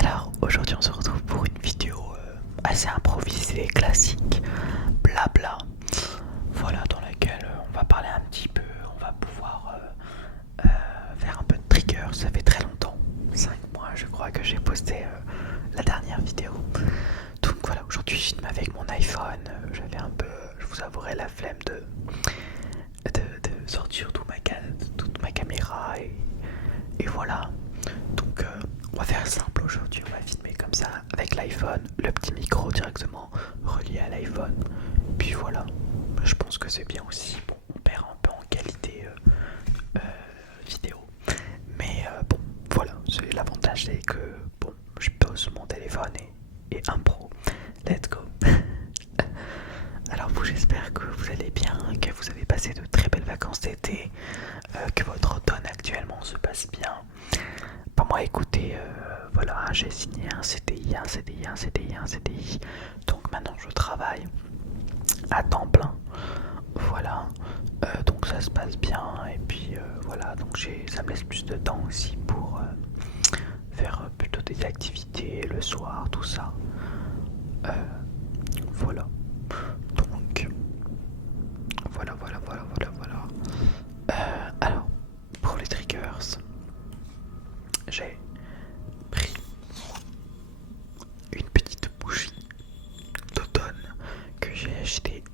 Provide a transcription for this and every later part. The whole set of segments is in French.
Alors aujourd'hui on se retrouve pour une vidéo assez improvisée, classique, blabla. Voilà, dans laquelle on va parler un petit peu, on va pouvoir faire un peu de trigger. Ça fait très longtemps, 5 mois je crois que j'ai posté la dernière vidéo. Donc voilà, aujourd'hui je filme avec mon iPhone. J'avais un peu, je vous avouerai, la flemme de sortir toute ma caméra et voilà. Donc on va faire simple aujourd'hui, on va filmer comme ça avec l'iPhone, le petit micro directement relié à l'iPhone. Puis voilà, je pense que c'est bien aussi. Bon, on perd un peu en qualité vidéo. Mais bon, voilà, c'est l'avantage, c'est que bon, je pose mon téléphone et un pro. Let's go. Alors vous, j'espère que vous allez bien, que vous avez passé de très belles vacances d'été, que votre automne actuellement se passe bien. Bah moi écoutez, voilà, j'ai signé un CDI, un CDI, un CDI, un CDI. Donc maintenant je travaille à temps plein. Voilà. Donc ça se passe bien. Et puis voilà, donc ça me laisse plus de temps aussi pour faire plutôt des activités le soir, tout ça. Euh, voilà. Donc voilà. Alors, pour les triggers, j'ai pris une petite bougie d'automne que j'ai acheté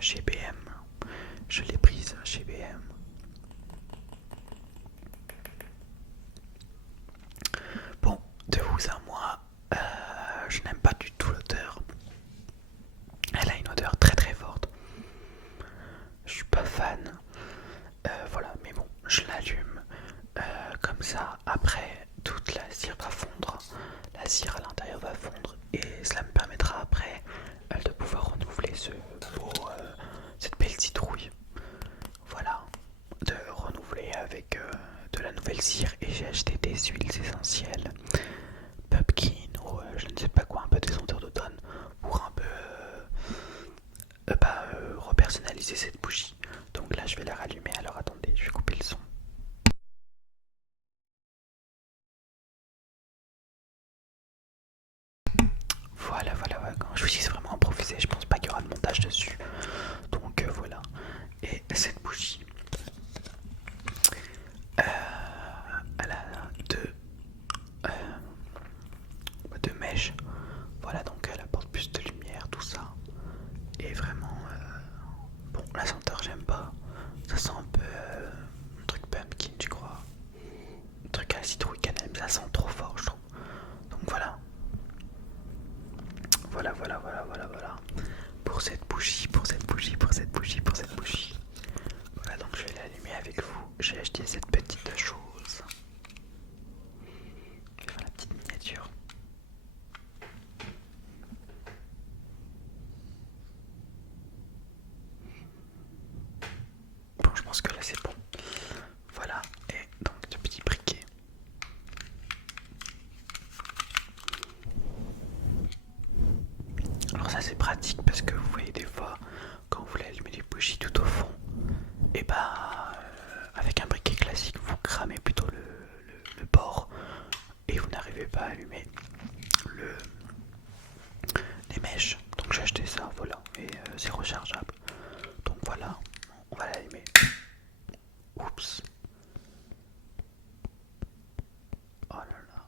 chez BM. Je l'ai prise chez BM. Bon, de vous à moi, je n'aime pas du tout l'odeur. Elle a une odeur très très forte. Je suis pas fan. Voilà, mais bon, je l'allume comme ça. Après, toute la cire va fondre. La cire à l'intérieur va fondre et cela me permettra après de pouvoir renouveler cette belle citrouille. Voilà, de renouveler avec de la nouvelle cire. Et j'ai acheté des huiles essentielles, pumpkin ou je ne sais pas quoi, un peu des senteurs d'automne pour un peu repersonnaliser cette bougie. Donc là je vais la rallumer, alors attendez, je vais couper le son. Voilà. Je vous dis, c'est vraiment improvisé, je pense pas qu'il y aura de montage dessus. Donc voilà. Et cette bougie, elle a euh, deux mèches. Voilà, donc elle apporte plus de lumière, tout ça. Et vraiment, bon, la senteur, j'aime pas. Ça sent un peu un truc pumpkin, je crois. Un truc à la citrouille cannelle, ça sent trop fort, je trouve. Donc voilà. Voilà. Pour cette bougie. Voilà, donc je vais l'allumer avec vous. J'ai acheté cette petite chose. Je vais faire la petite miniature. Bon, je pense que là c'est bon. Voilà, et donc ce petit briquet. Alors ça c'est pratique parce que vous voyez des fois, quand vous voulez allumer les bougies tout au fond, et bah avec un briquet classique vous cramez plutôt le bord et vous n'arrivez pas à allumer le, les mèches. Donc j'ai acheté ça, voilà, et c'est rechargeable. Donc voilà, on va l'allumer. Oups. Oh là là.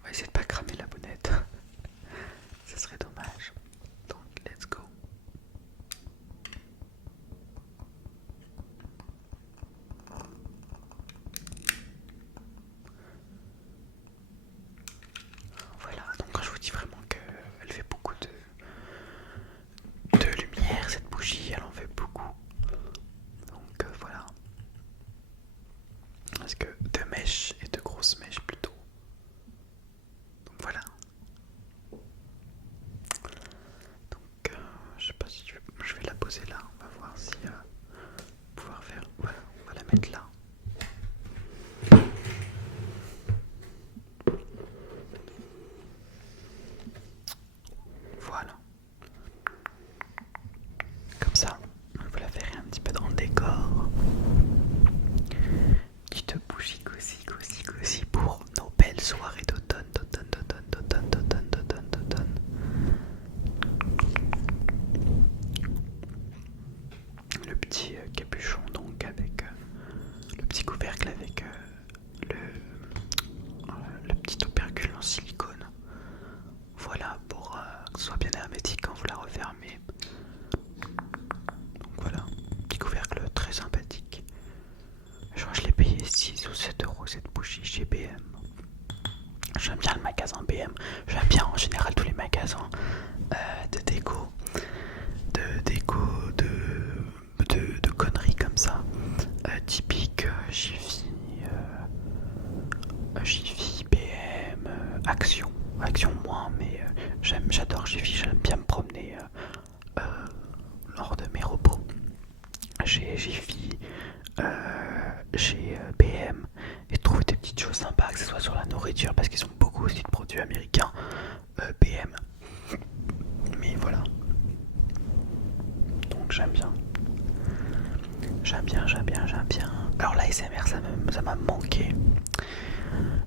On va essayer de pas cramer la bonnette. Ce serait dommage. Donc let's go. Voilà, donc quand je vous dis vraiment qu'elle fait beaucoup de lumière, cette bougie, elle en fait beaucoup. Donc voilà. Parce que deux mèches et deux grosses mèches plutôt. Donc voilà. le magasin BM. J'aime bien en général tous les magasins de déco, de conneries comme ça. Typique Jiffy, BM, Action. Action moins, mais j'adore Jiffy, j'aime bien me promener lors de mes repos. Chez Jiffy, chez BM, et trouver des petites choses sympas, que ce soit sur la nourriture, parce qu'ils ont beaucoup aussi de produits américains, BM. Mais voilà. Donc j'aime bien. J'aime bien. Alors l'ASMR, ça m'a manqué.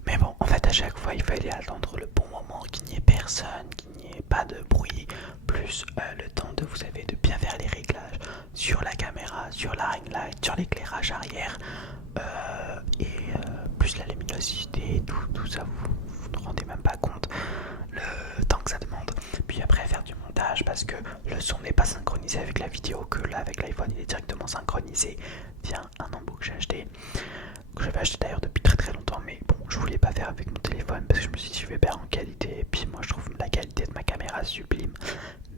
Mais bon, en fait, à chaque fois, il fallait attendre le bon moment, qu'il n'y ait personne, qu'il n'y ait pas de bruit, plus le temps de, vous savez, de bien faire les réglages sur la caméra, sur la ring light, sur l'éclairage arrière, plus la luminosité, tout ça, vous ne rendez même pas compte le temps que ça demande. Puis après, faire du montage, parce que le son n'est pas synchronisé avec la vidéo, que là, avec l'iPhone, il est directement synchronisé via un embout que j'ai acheté. Que j'avais acheté d'ailleurs depuis très longtemps, mais bon, je voulais pas faire avec mon téléphone parce que je me suis dit je vais perdre en qualité, et puis moi je trouve la qualité de ma caméra sublime.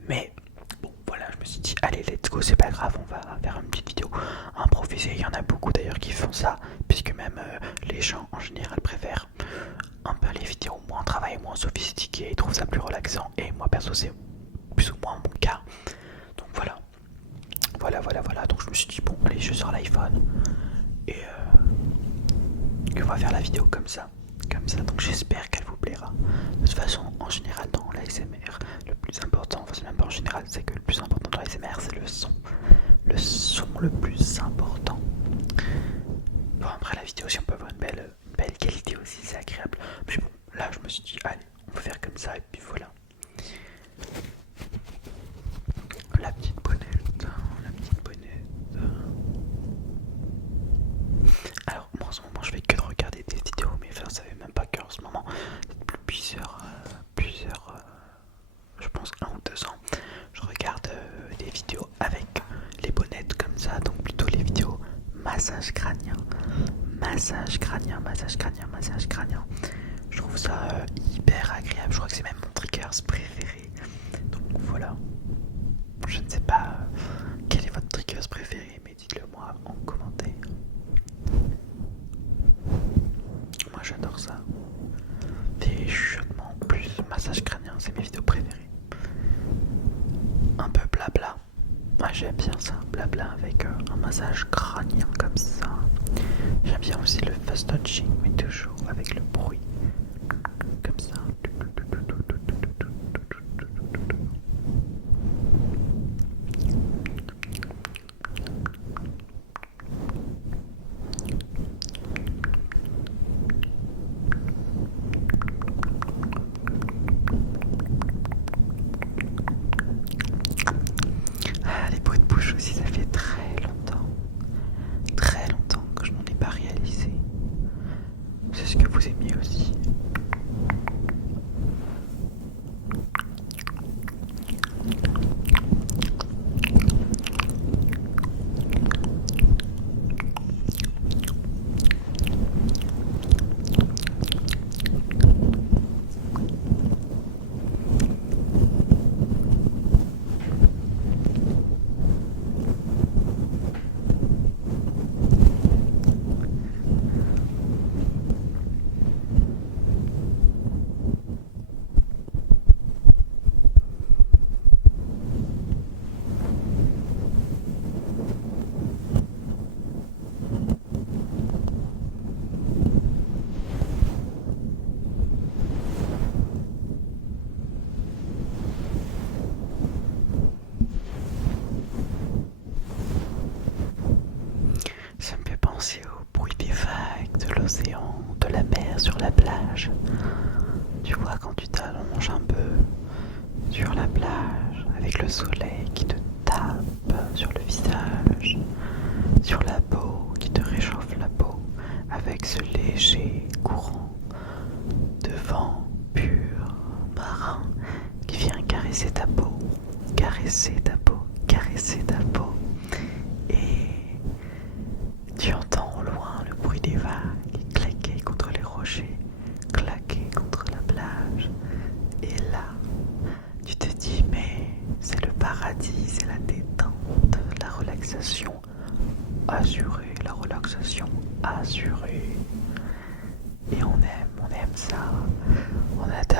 Mais bon, voilà, je me suis dit allez, let's go, c'est pas grave, on va faire une petite vidéo improvisée. Il y en a beaucoup d'ailleurs qui font ça, puisque même les gens en général préfèrent un peu les vidéos moins travaillées, moins sophistiquées, ils trouvent ça plus relaxant, et moi perso c'est plus ou moins mon cas. Donc voilà. Donc je me suis dit bon, allez, je sors l'iPhone et on va faire la vidéo comme ça, donc j'espère qu'elle vous plaira. De toute façon, en général dans l'ASMR, le plus important, enfin c'est même pas en général, c'est que le plus important dans l'ASMR c'est le son le plus important. Bon, après la vidéo, si on peut avoir une belle qualité aussi, c'est agréable, mais bon, là je me suis dit allez, on va faire comme ça, et puis voilà. La petite bonnette. Alors moi en ce moment je fais que de regarder des vidéos, mais enfin, vous savez même pas qu'en ce moment, depuis plusieurs je pense 1 ou 2 ans, je regarde des vidéos avec les bonnettes comme ça, donc plutôt les vidéos massage crânien. Je trouve ça hyper agréable, je crois que c'est même mon triggers préféré. Donc voilà, je ne sais pas quel est votre triggers préféré, mais dites-le moi en commentaire. Moi j'adore ça. Des chuchotements plus massage crânien, c'est mes vidéos préférées. Un peu blabla. Moi j'aime bien ça, blabla avec un massage crânien comme ça. J'aime bien aussi le fast touching, mais toujours avec le bruit. Comme ça. Ah, les bruits de bouche aussi, ça fait très longtemps que je n'en ai pas réalisé. C'est ce que vous aimiez aussi. Ça me fait penser au bruit des vagues, de l'océan, de la mer sur la plage. Tu vois, quand tu t'allonges un peu sur la plage, avec le soleil qui te tape sur le visage, sur la peau, qui te réchauffe la peau, avec ce léger courant de vent pur, marin, qui vient caresser ta peau, et tu entends au loin le bruit des vagues claquer contre les rochers, claquer contre la plage.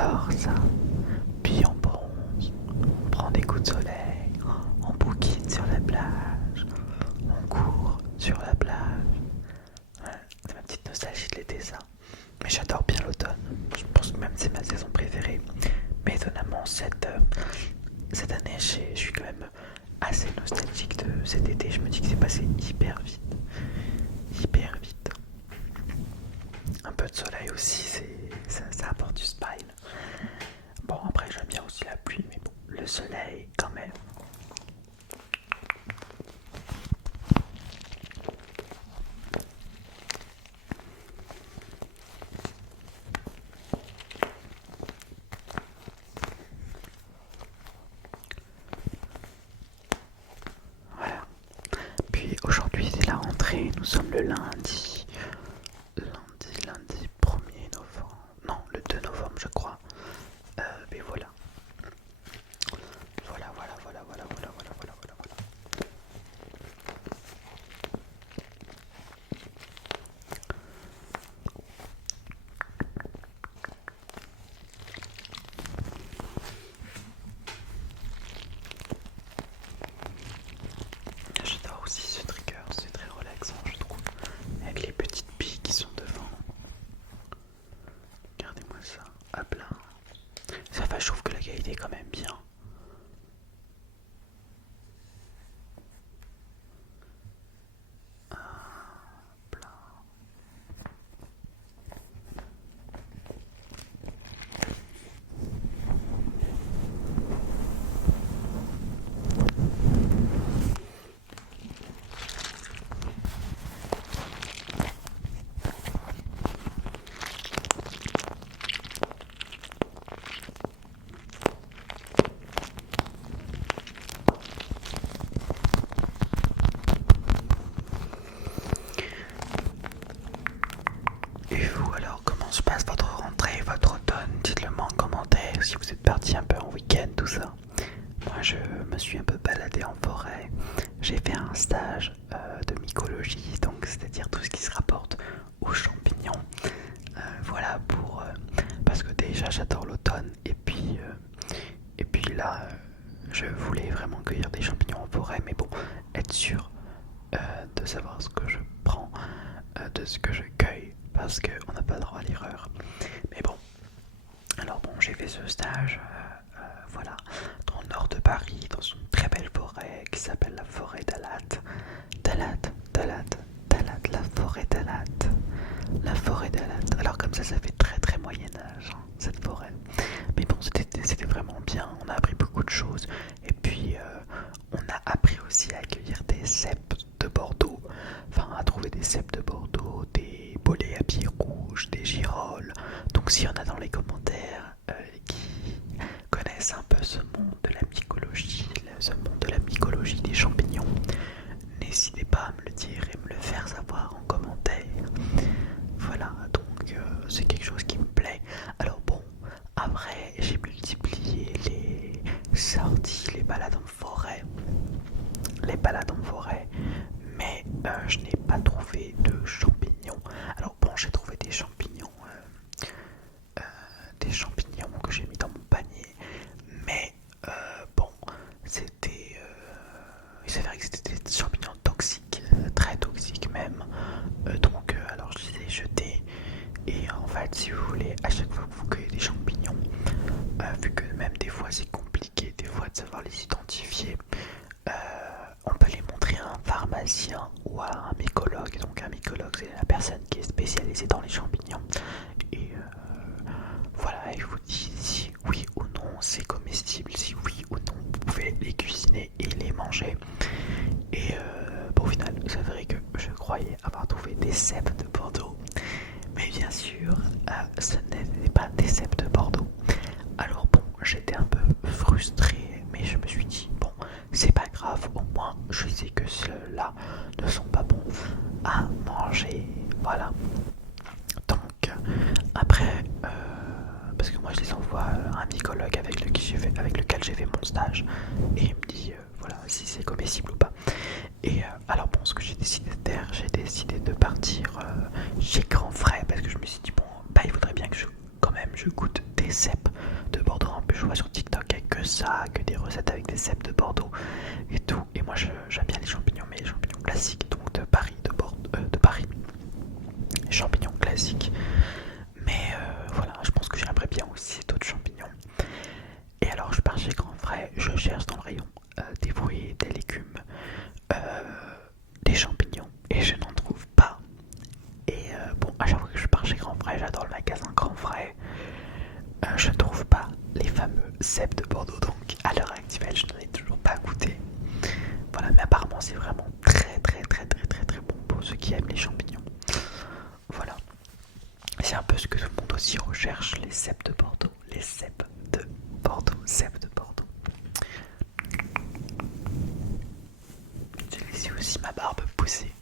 j'adore ça. Puis on bronze, on prend des coups de soleil, on bouquine sur la plage, on court sur la plage. Ouais, c'est ma petite nostalgie de l'été ça. Mais j'adore bien l'automne. Je pense que même c'est ma saison préférée. Mais étonnamment cette année je suis quand même assez nostalgique de cet été. Je me dis que c'est passé hyper vite. Hyper vite. Un peu de soleil aussi, ça apporte du smile. Bon après j'aime bien aussi la pluie, mais bon, le soleil quand même. Voilà. Puis aujourd'hui c'est la rentrée, nous sommes le lundi. Lundi 1er novembre. Non, le 2 novembre je crois. Mais voilà. Voilà. J'adore aussi ce trigger, c'est très relaxant je trouve. Avec les petites billes qui sont devant. Regardez-moi ça. Hop là. Ça va, je trouve que la qualité est quand même bien. Hop là. Et vous alors, comment se passe votre rentrée, votre automne? Dites-le moi en commentaire si vous êtes parti un peu en week-end, tout ça. Moi je me suis un peu baladé en forêt. J'ai fait un stage de mycologie, donc c'est-à-dire tout ce qui se rapporte aux champignons. Voilà parce que déjà j'adore l'automne et puis là je voulais vraiment cueillir des champignons en forêt, mais bon, être sûr de savoir ce que je prends, de ce que je cueille, parce qu'on n'a pas le droit à l'erreur. Mais bon, alors bon, j'ai fait ce stage, voilà, dans le nord de Paris, dans une très belle forêt qui s'appelle la forêt d'Alat. La forêt d'Alat. La forêt d'Alat. Alors comme ça fait très très Moyen-Âge, hein, cette forêt. Mais bon, c'était vraiment bien, on a appris beaucoup de choses. Et puis, on a appris aussi à accueillir des cèpes de Bordeaux. Enfin, à trouver des cèpes de Bordeaux, des bolets à pieds rouges, des girolles. Donc s'il y en a dans les commentaires qui connaissent un peu ce monde de la mycologie, des champignons, n'hésitez pas à me le dire et me le faire savoir en commentaire. Voilà, donc c'est quelque chose qui me plaît. Alors bon, après j'ai multiplié les sorties, les balades en forêt. Mais je n'ai pas trouvé de champignons. Alors bon, j'ai trouvé des champignons que j'ai mis dans mon panier, mais bon, il s'avère que c'était des champignons toxiques, très toxiques même. Donc alors je les ai jetés. Et en fait, si vous voulez, à chaque fois que vous cueillez des champignons, vu que même des fois c'est compliqué des fois de savoir les identifier, on peut les montrer à un pharmacien ou à un mycologue. Donc un mycologue, c'est la personne qui est spécialisée dans les champignons. Et voilà, il vous dit si oui ou non c'est comestible, si oui ou non vous pouvez les cuisiner et les manger. Et bon, au final, c'est vrai que je croyais avoir trouvé des cèpes de Bordeaux. Mais bien sûr, ce n'était pas des cèpes de Bordeaux. Alors bon, j'étais un peu frustré, mais je me suis dit, bon, c'est pas grave, au moins je sais que ceux-là ne sont pas bons à manger. Voilà. Donc, après, parce que moi je les envoie à un mycologue avec lequel j'ai fait mon stage, et il me dit, voilà, si c'est comestible ou pas. Et alors bon, ce que j'ai décidé de faire, j'ai décidé de partir chez Grand Frais, parce que je me suis dit, bon, bah il faudrait bien que quand même je goûte des cèpes que ça, que des recettes avec des cèpes de Bordeaux et tout. Et moi j'aime bien les champignons, mais les champignons classiques, donc de Paris, de Paris. Les champignons classiques. Mais voilà, je pense que j'aimerais bien aussi d'autres champignons. Et alors je pars chez Grand Frais, je cherche dans le rayon des fruits, des légumes, des champignons, et je n'en trouve pas. Et bon, à chaque fois que je pars chez Grand Frais, j'adore le magasin Grand Frais, je ne trouve pas les fameux cèpes de Bordeaux, donc à l'heure actuelle je n'en ai toujours pas goûté. Voilà, mais apparemment c'est vraiment très bon pour ceux qui aiment les champignons. Voilà, c'est un peu ce que tout le monde aussi recherche, les cèpes de Bordeaux, les cèpes de Bordeaux, cèpes de Bordeaux. J'ai laissé aussi ma barbe pousser.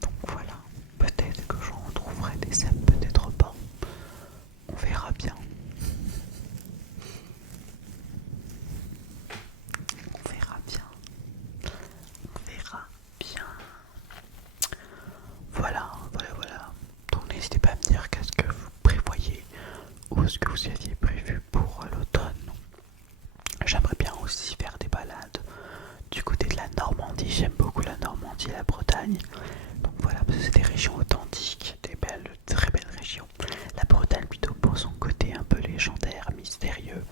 Donc voilà, peut-être que j'en retrouverai des cèpes, peut-être pas. On verra bien. On verra bien. On verra bien. Voilà. Donc n'hésitez pas à me dire qu'est-ce que vous prévoyez ou ce que vous aviez prévu pour l'automne. J'aimerais bien aussi faire des balades du côté de la Normandie. J'aime beaucoup la Normandie et la Bretagne. Donc voilà, parce que c'est des régions authentiques, des belles, très belles régions. La Bretagne plutôt pour son côté un peu légendaire, mystérieux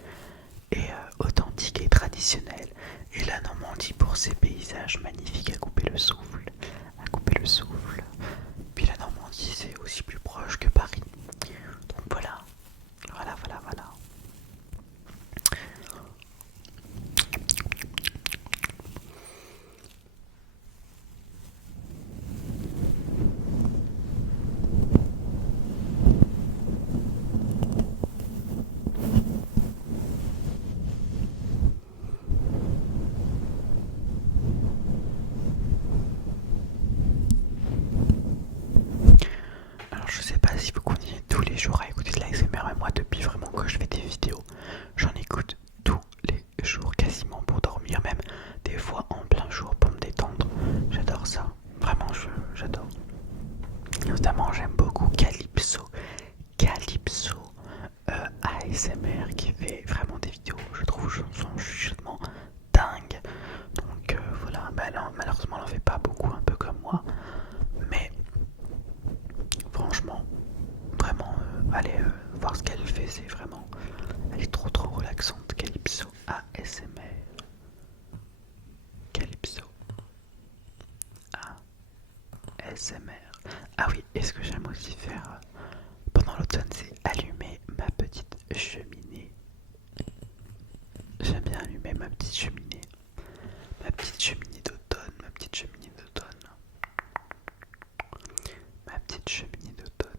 et authentique et traditionnel. Et la Normandie pour ses paysages magnifiques à couper le souffle. À couper le souffle. Puis la Normandie c'est aussi plus proche que Paris. Donc voilà. Alors je sais pas si vous continuez tous les jours à écouter de l'ASMR, mais moi depuis vraiment que je fais des vidéos, j'en écoute tous les jours quasiment pour dormir, même des fois en plein jour pour me détendre. J'adore ça, vraiment j'adore. Notamment j'aime beaucoup Calypso ASMR qui fait vraiment des vidéos, je trouve son chuchotement dingue. Donc voilà, bah non, malheureusement elle en fait pas beaucoup, un peu comme moi, mais franchement, vraiment, allez voir ce qu'elle fait, c'est vraiment, elle est trop relaxante. Calypso ASMR. Calypso ASMR. Ah oui, et ce que j'aime aussi faire pendant l'automne, c'est allumer ma petite cheminée. J'aime bien allumer ma petite cheminée. Ma petite cheminée d'automne, ma petite cheminée d'automne. Ma petite cheminée d'automne.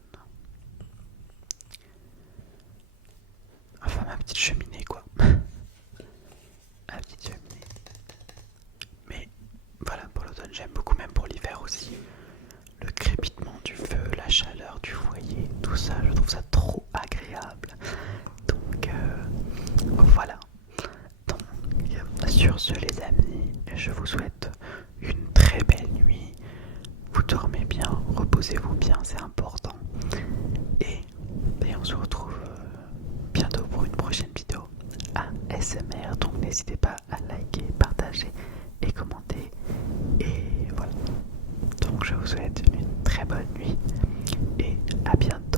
Enfin ma petite cheminée quoi. Ma petite cheminée. Mais voilà, pour l'automne j'aime beaucoup, même pour l'hiver aussi. Le crépitement du feu, la chaleur du foyer, tout ça, je trouve ça trop agréable. Donc voilà. Donc sur ce les amis, je vous souhaite une très belle nuit. Vous dormez bien, reposez-vous bien, c'est important. Et on se retrouve bientôt pour une prochaine vidéo ASMR. Donc n'hésitez pas à liker, partager et commenter. Et voilà. Donc je vous souhaite une très bonne nuit et à bientôt.